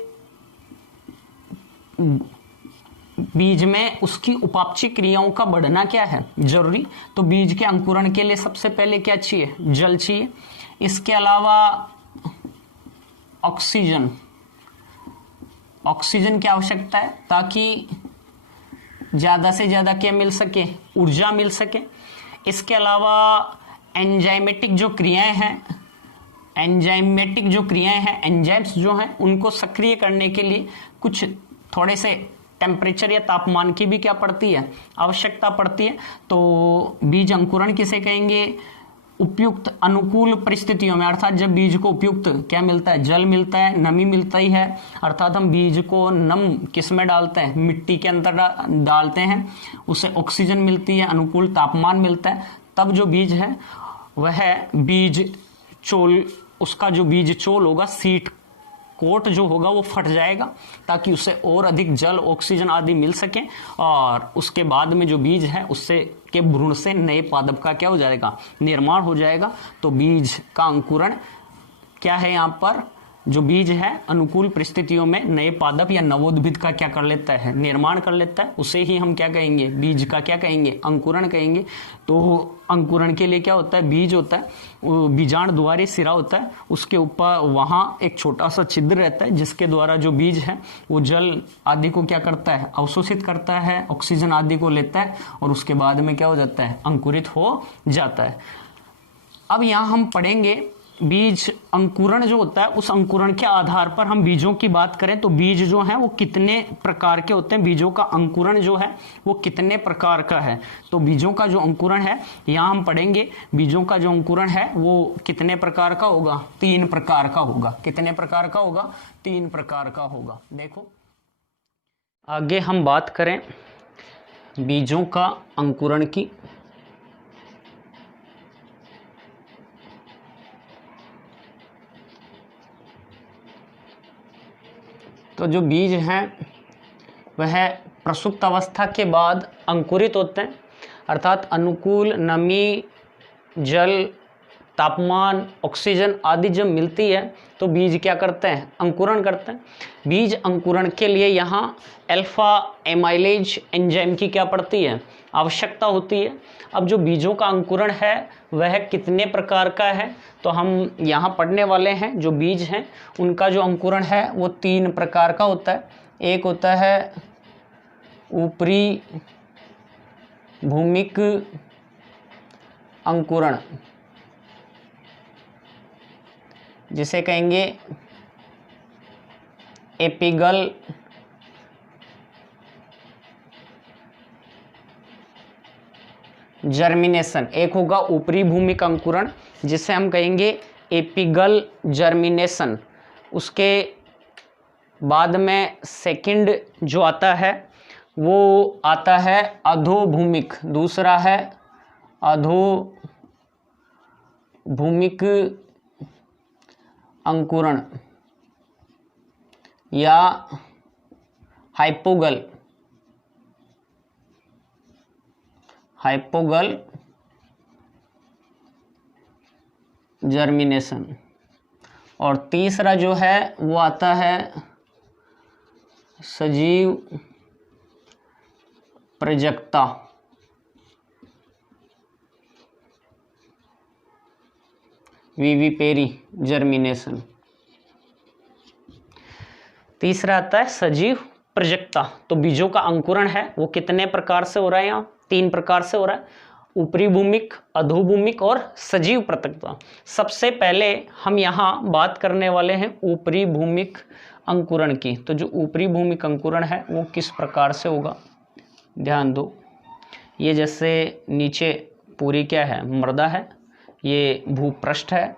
बीज में उसकी उपापचय क्रियाओं का बढ़ना क्या है, जरूरी। तो बीज के अंकुरण के लिए सबसे पहले क्या चाहिए, जल चाहिए। इसके अलावा ऑक्सीजन की आवश्यकता है, ताकि ज्यादा से ज्यादा क्या मिल सके, ऊर्जा मिल सके। इसके अलावा एंजाइमेटिक जो क्रियाएं हैं, एंजाइम्स जो हैं, उनको सक्रिय करने के लिए कुछ थोड़े से टेम्परेचर या तापमान की भी क्या पड़ती है, आवश्यकता पड़ती है। तो बीज अंकुरण किसे कहेंगे, उपयुक्त अनुकूल परिस्थितियों में, अर्थात जब बीज को उपयुक्त क्या मिलता है, जल मिलता है, नमी मिलता ही है, अर्थात हम बीज को नम किस में डालते हैं, मिट्टी के अंदर डालते हैं, उसे ऑक्सीजन मिलती है, अनुकूल तापमान मिलता है, तब जो बीज है वह बीज चोल, उसका जो बीज चोल होगा, सीट कोट जो होगा वो फट जाएगा, ताकि उसे और अधिक जल, ऑक्सीजन आदि मिल सके, और उसके बाद में जो बीज है उससे के भ्रूण से नए पादप का क्या हो जाएगा, निर्माण हो जाएगा। तो बीज का अंकुरण क्या है, यहाँ पर जो बीज है अनुकूल परिस्थितियों में नए पादप या नवोद्भिद का क्या कर लेता है, निर्माण कर लेता है, उसे ही हम क्या कहेंगे, बीज का क्या कहेंगे, अंकुरण कहेंगे। तो अंकुरण के लिए क्या होता है, बीज होता है, बीजांड द्वारी सिरा होता है, उसके ऊपर वहां एक छोटा सा छिद्र रहता है जिसके द्वारा जो बीज है वो जल आदि को क्या करता है, अवशोषित करता है, ऑक्सीजन आदि को लेता है और उसके बाद में क्या हो जाता है, अंकुरित हो जाता है। अब यहां हम पढ़ेंगे बीज अंकुरण जो होता है, उस अंकुरण के आधार पर हम बीजों की बात करें तो बीज जो है वो कितने प्रकार के होते हैं, बीजों का अंकुरण जो है वो कितने प्रकार का है। तो बीजों का जो अंकुरण है यहाँ हम पढ़ेंगे, बीजों का जो अंकुरण है वो कितने प्रकार का होगा, 3 प्रकार का होगा। कितने प्रकार का होगा, 3 प्रकार का होगा। देखो आगे हम बात करें बीजों का अंकुरण की। तो जो बीज हैं वह प्रसुप्त अवस्था के बाद अंकुरित होते हैं, अर्थात अनुकूल नमी, जल, तापमान, ऑक्सीजन आदि जब मिलती है तो बीज क्या करते हैं, अंकुरण करते हैं। बीज अंकुरण के लिए यहाँ अल्फा एमाइलेज एंजाइम की क्या पड़ती है, आवश्यकता होती है। अब जो बीजों का अंकुरण है वह कितने प्रकार का है, तो हम यहाँ पढ़ने वाले हैं जो बीज हैं उनका जो अंकुरण है वो 3 प्रकार का होता है। एक होता है ऊपरी भूमिक अंकुरण, जिसे कहेंगे एपिगल जर्मिनेशन। एक होगा ऊपरी भूमिक अंकुरण जिसे हम कहेंगे एपिगल जर्मिनेशन। उसके बाद में सेकंड जो आता है वो आता है अधोभूमिक, दूसरा है अधोभूमिक अंकुरण या हाइपोगल जर्मिनेशन। और तीसरा जो है वो आता है सजीव प्रजक्ता, विविपेरी जर्मिनेशन। तीसरा आता है सजीव प्रजक्ता। तो बीजों का अंकुरण है वो कितने प्रकार से हो रहा है, यहाँ 3 प्रकार से हो रहा है, ऊपरी भूमिक, अधोभूमिक और सजीव प्रजक्ता। सबसे पहले हम यहाँ बात करने वाले हैं ऊपरी भूमिक अंकुरण की। तो जो ऊपरी भूमिक अंकुरण है वो किस प्रकार से होगा, ध्यान दो। ये जैसे नीचे पूरी क्या है, मृदा है, ये भूपृष्ठ है।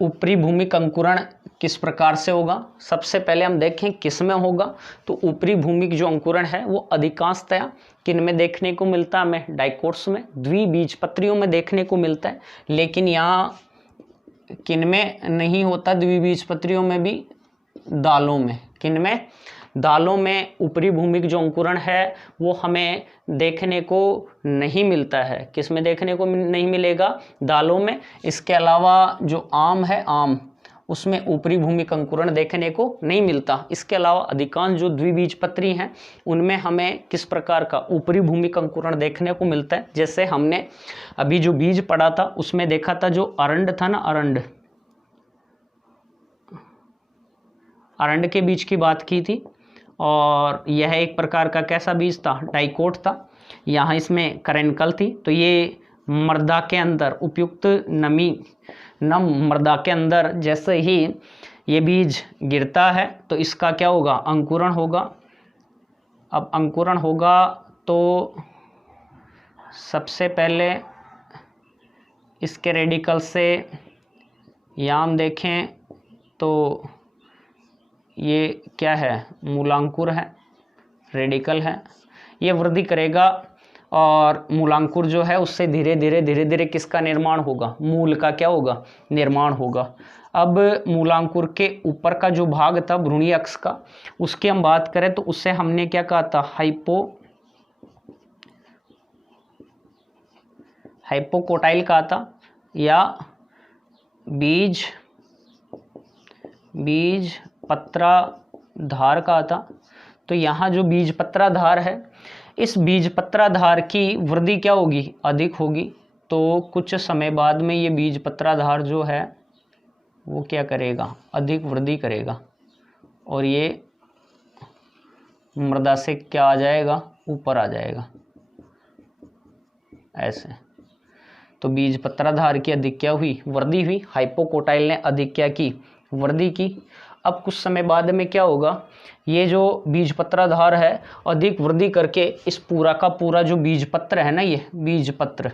ऊपरी भूमिक अंकुरण किस प्रकार से होगा, सबसे पहले हम देखें किस में होगा। तो ऊपरी भूमिक जो अंकुरण है वो अधिकांशतया किन में देखने को मिलता है, हमें डाइकोट्स में, द्विबीजपत्रियों में देखने को मिलता है। लेकिन यहाँ किन में नहीं होता, द्विबीजपत्रियों में भी, दालों में। किन में, दालों में ऊपरी भूमिक जो अंकुरण है वो हमें देखने को नहीं मिलता है। किस में देखने को नहीं मिलेगा, दालों में। इसके अलावा जो आम है, आम, उसमें ऊपरी भूमिक अंकुरण देखने को नहीं मिलता। इसके अलावा अधिकांश जो द्विबीजपत्री हैं उनमें हमें किस प्रकार का अऊपरी भूमिक अंकुरण देखने को मिलता है। जैसे हमने अभी जो बीज पढ़ा था उसमें देखा था, जो अरंड था ना, अरंड के बीज की बात की थी, और यह एक प्रकार का कैसा बीज था, डाइकोट था। यहाँ इसमें करेनकल थी। तो ये मृदा के अंदर उपयुक्त नम मृदा के अंदर जैसे ही ये बीज गिरता है तो इसका क्या होगा, अंकुरण होगा। अब अंकुरण होगा तो सबसे पहले इसके रेडिकल से यहाँ हम देखें तो ये क्या है, मूलांकुर है, रेडिकल है, ये वृद्धि करेगा और मूलांकुर जो है उससे धीरे धीरे किसका निर्माण होगा, मूल का क्या होगा, निर्माण होगा। अब मूलांकुर के ऊपर का जो भाग था भ्रूणीय अक्ष का, उसकी हम बात करें तो उससे हमने क्या कहा था, हाइपोकोटाइल कहा था या बीज पत्राधार का आता। तो यहाँ जो बीज पत्राधार है, इस बीज पत्राधार की वृद्धि क्या होगी? अधिक होगी। तो कुछ समय बाद में ये बीज पत्राधार जो है वो क्या करेगा? अधिक वृद्धि करेगा और ये मृदा से क्या आ जाएगा? ऊपर आ जाएगा ऐसे। तो बीज पत्राधार की अधिक क्या हुई? वृद्धि हुई। हाइपोकोटाइल ने अधिक क्या की? वृद्धि की। अब कुछ समय बाद में क्या होगा? ये जो बीज पत्राधार है अधिक वृद्धि करके इस पूरा का पूरा जो बीज पत्र है ना, ये बीज पत्र,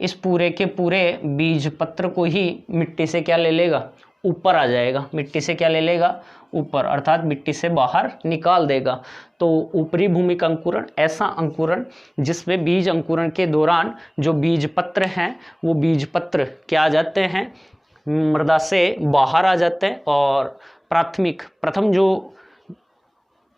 इस पूरे के पूरे बीज पत्र को ही मिट्टी से क्या ले लेगा? ऊपर आ जाएगा। मिट्टी से क्या ले लेगा? ऊपर, अर्थात मिट्टी से बाहर निकाल देगा। तो ऊपरी भूमिक अंकुरण ऐसा अंकुरण जिसमें बीज अंकुरण के दौरान जो बीज पत्र हैं वो बीज पत्र क्या आ जाते हैं? मृदा से बाहर आ जाते हैं और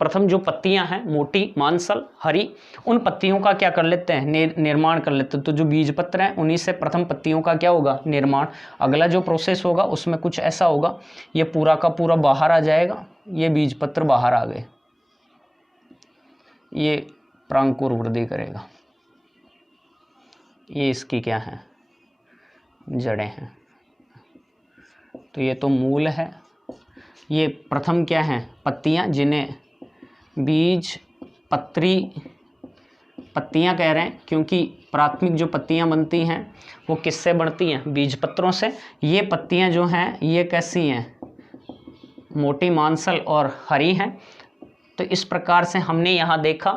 प्रथम जो पत्तियां हैं मोटी, मांसल, हरी, उन पत्तियों का क्या कर लेते हैं? निर्माण कर लेते हैं। तो जो बीज पत्र हैं उन्हीं से प्रथम पत्तियों का क्या होगा? निर्माण। अगला जो प्रोसेस होगा उसमें कुछ ऐसा होगा, ये पूरा का पूरा बाहर आ जाएगा, ये बीज पत्र बाहर आ गए, ये प्रांकुर वृद्धि करेगा। ये इसकी क्या है? जड़ें हैं। तो ये तो मूल है। ये प्रथम क्या है? पत्तियां, जिन्हें बीज पत्री पत्तियां कह रहे हैं, क्योंकि प्राथमिक जो पत्तियां बनती हैं वो किससे बढ़ती हैं? बीज पत्रों से। ये पत्तियां जो हैं ये कैसी हैं? मोटी, मांसल और हरी हैं। तो इस प्रकार से हमने यहाँ देखा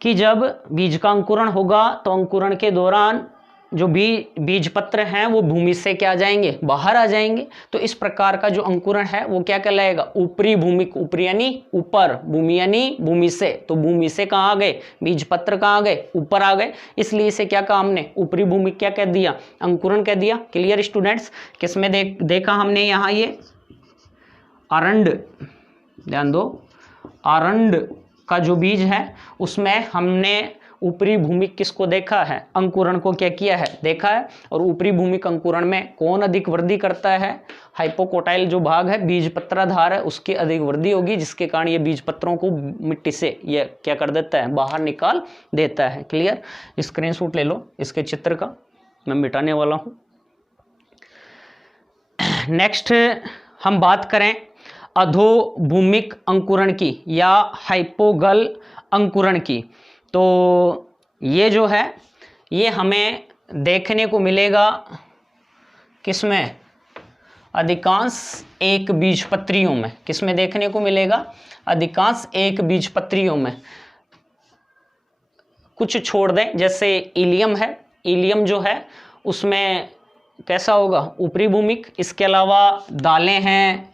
कि जब बीज का अंकुरण होगा तो अंकुरण के दौरान जो बीज पत्र हैं वो भूमि से क्या आ जाएंगे? बाहर आ जाएंगे। तो इस प्रकार का जो अंकुरण है वो क्या कहलाएगा? ऊपरी भूमिक। ऊपरी यानी ऊपर, भूमि यानी भूमि से। तो भूमि से कहाँ आ गए? बीज पत्र कहाँ आ गए? ऊपर आ गए। इसलिए इसे क्या कहा हमने? ऊपरी भूमिक क्या कह दिया? अंकुरण कह दिया। Clear students? किसमें देखा हमने यहाँ? ये अरंड, ध्यान दो, अरंड का जो बीज है उसमें हमने ऊपरी भूमिक किसको देखा है? अंकुरण को क्या किया है? देखा है। और ऊपरी भूमिक अंकुरण में कौन अधिक वृद्धि करता है? हाइपोकोटाइल जो भाग है, बीज पत्राधार है, उसकी अधिक वृद्धि होगी, जिसके कारण ये बीज पत्रों को मिट्टी से ये क्या कर देता है? बाहर निकाल देता है। क्लियर? स्क्रीनशॉट ले लो इसके चित्र का, मैं मिटाने वाला हूं। नेक्स्ट हम बात करें अधोभूमिक अंकुरण की या हाइपोगल अंकुरण की। तो ये जो है ये हमें देखने को मिलेगा किसमें? अधिकांश एक बीजपत्रियों में। किसमें देखने को मिलेगा? अधिकांश एक बीजपत्रियों में। कुछ छोड़ दें, जैसे इलियम है, इलियम जो है उसमें कैसा होगा? ऊपरी भूमिक। इसके अलावा दालें हैं,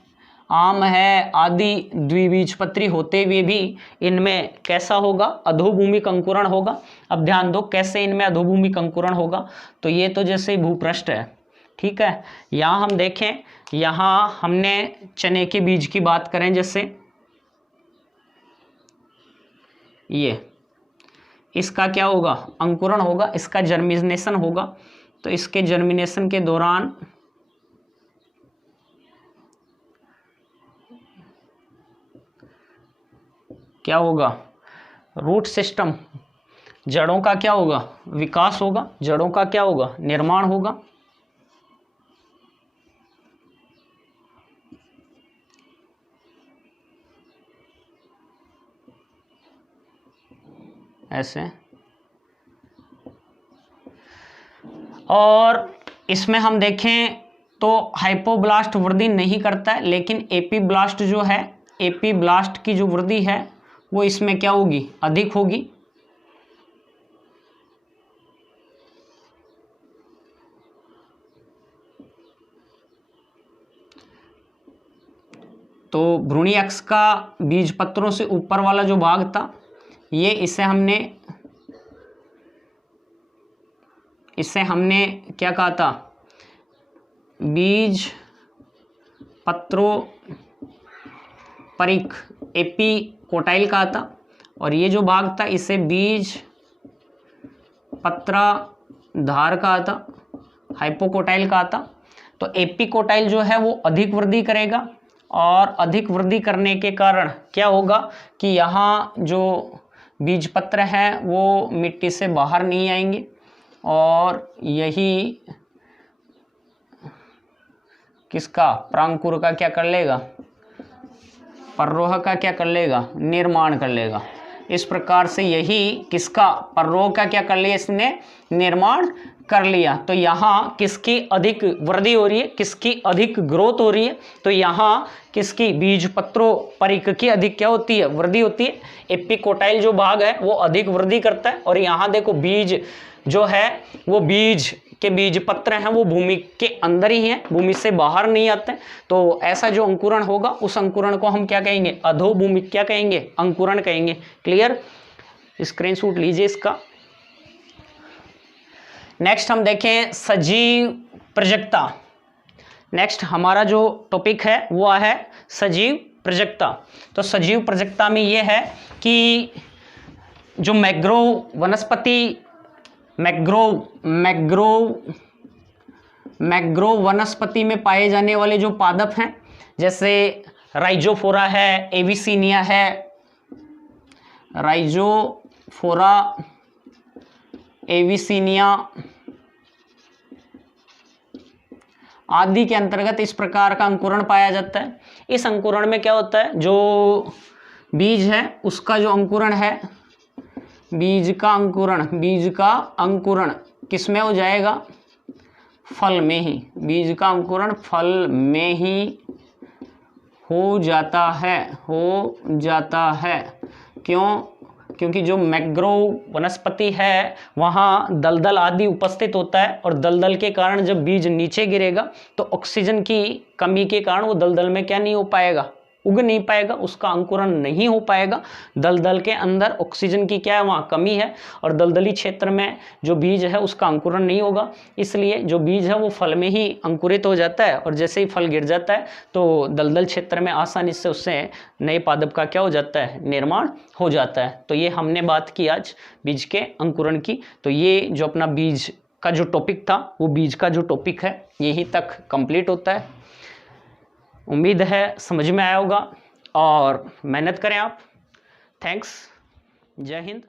आम है आदि द्विबीजपत्री होते हुए भी इनमें कैसा होगा? अधोभूमिक अंकुरण होगा। अब ध्यान दो कैसे इनमें अधोभूमिक अंकुरण होगा। तो ये तो जैसे भूपृष्ठ है, ठीक है। यहाँ हम देखें, यहाँ हमने चने के बीज की बात करें, जैसे ये, इसका क्या होगा? अंकुरण होगा, इसका जर्मिनेशन होगा। तो इसके जर्मिनेशन के दौरान क्या होगा? रूट सिस्टम, जड़ों का क्या होगा? विकास होगा। जड़ों का क्या होगा? निर्माण होगा। ऐसे। और इसमें हम देखें तो हाइपोब्लास्ट वृद्धि नहीं करता है, लेकिन एपीब्लास्ट जो है, एपीब्लास्ट की जो वृद्धि है वो इसमें क्या होगी? अधिक होगी। तो भ्रूणी अक्ष का बीज पत्रों से ऊपर वाला जो भाग था ये, इसे हमने क्या कहा था? बीज पत्रों परिक, एपीकोटाइल कहा था। और ये जो भाग था इसे बीज पत्राधार कहा था, हाइपोकोटाइल कहा था। तो एपिकोटाइल जो है वो अधिक वृद्धि करेगा, और अधिक वृद्धि करने के कारण क्या होगा कि यहाँ जो बीज पत्र हैं वो मिट्टी से बाहर नहीं आएंगे, और यही किसका, परांकुर का क्या कर लेगा, पररोह का क्या कर लेगा, निर्माण कर लेगा। इस प्रकार से यही किसका, पररोह का क्या कर लिया, इसने निर्माण कर लिया। तो यहाँ किसकी अधिक वृद्धि हो रही है, किसकी अधिक ग्रोथ हो रही है, तो यहाँ किसकी, बीज पत्रों परिक की अधिक क्या होती है, वृद्धि होती है। एपिकोटाइल जो भाग है वो अधिक वृद्धि करता है, और यहाँ देखो बीज जो है वो बीज के बीज पत्र हैं वो भूमि के अंदर ही हैं, भूमि से बाहर नहीं आते। तो ऐसा जो अंकुरण होगा उस अंकुरण को हम क्या कहेंगे, अधोभूमिक क्या कहेंगे, अंकुरण कहेंगे। क्लियर, स्क्रीनशॉट लीजिए इसका। नेक्स्ट हम देखें सजीव प्रजक्ता। नेक्स्ट हमारा जो टॉपिक है वो है सजीव प्रजक्ता। तो सजीव प्रजक्ता में ये है कि जो मैंग्रोव वनस्पति, मैंग्रोव वनस्पति में पाए जाने वाले जो पादप हैं, जैसे राइजोफोरा है, एविसिनिया है, राइजोफोरा, एविसिनिया आदि के अंतर्गत इस प्रकार का अंकुरण पाया जाता है। इस अंकुरण में क्या होता है, जो बीज है उसका जो अंकुरण है, बीज का अंकुरण किस में हो जाएगा, फल में ही। बीज का अंकुरण फल में ही हो जाता है। क्यों? क्योंकि जो मैंग्रोव वनस्पति है वहाँ दलदल आदि उपस्थित होता है, और दलदल के कारण जब बीज नीचे गिरेगा तो ऑक्सीजन की कमी के कारण वो दलदल में क्या नहीं हो पाएगा, उग नहीं पाएगा, उसका अंकुरण नहीं हो पाएगा। दलदल के अंदर ऑक्सीजन की क्या है, वहाँ कमी है, और दलदली क्षेत्र में जो बीज है उसका अंकुरण नहीं होगा। इसलिए जो बीज है वो फल में ही अंकुरित हो जाता है, और जैसे ही फल गिर जाता है तो दलदल क्षेत्र में आसानी से उससे नए पादप का क्या हो जाता है, निर्माण हो जाता है। तो ये हमने बात की आज बीज के अंकुरण की। तो ये जो अपना बीज का जो टॉपिक था वो बीज का जो टॉपिक है यहीं तक कंप्लीट होता है। उम्मीद है समझ में आया होगा, और मेहनत करें आप। थैंक्स, जय हिंद।